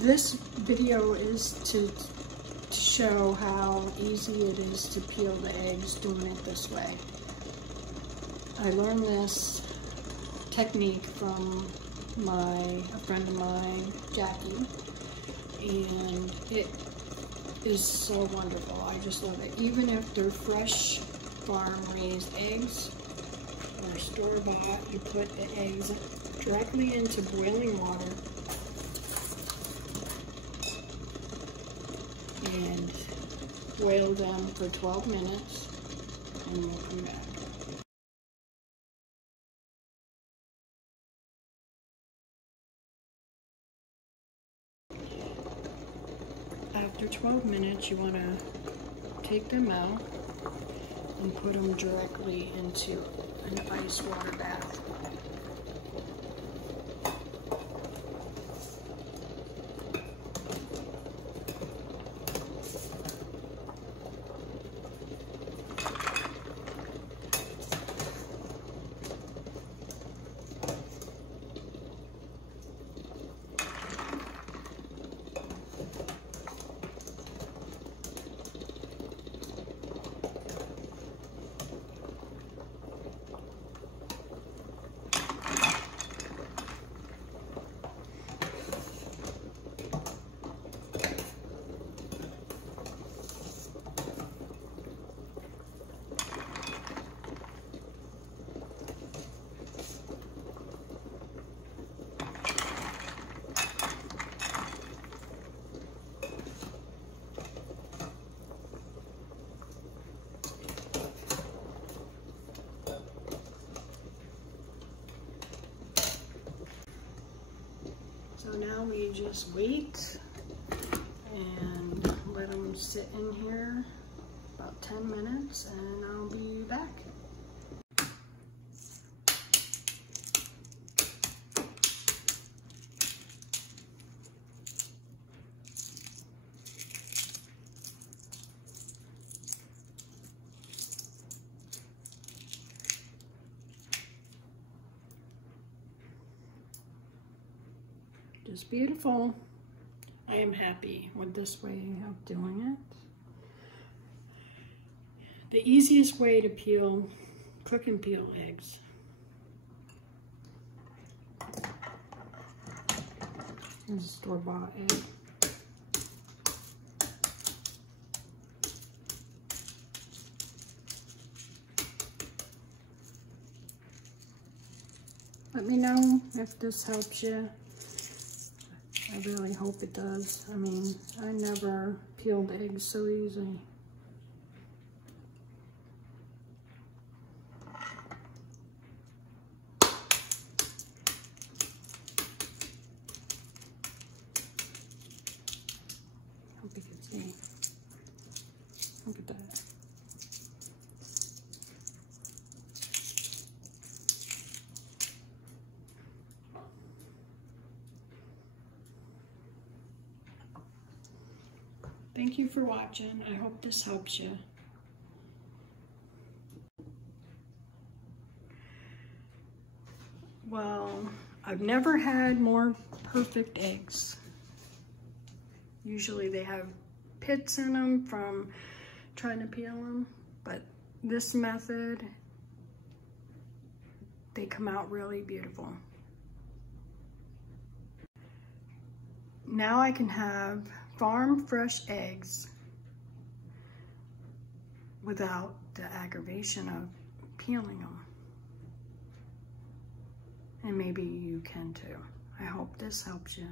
This video is to show how easy it is to peel the eggs doing it this way. I learned this technique from a friend of mine, Jackie, and it is so wonderful. I just love it. Even if they're fresh farm-raised eggs or store-bought, you put the eggs directly into boiling water and boil them for 12 minutes, and we'll come back. After 12 minutes, you want to take them out and put them directly into an ice water bath. So now we just wait and let them sit in here about 10 minutes and I'll be back. Just beautiful. I am happy with this way of doing it. The easiest way to cook and peel eggs. Here's a store-bought egg. Let me know if this helps you. I really hope it does. I mean, I never peeled eggs so easy. Hope you can see. Look at that. Thank you for watching. I hope this helps you. Well, I've never had more perfect eggs. Usually they have pits in them from trying to peel them, but this method, they come out really beautiful. Now I can have farm fresh eggs without the aggravation of peeling them. And maybe you can too. I hope this helps you.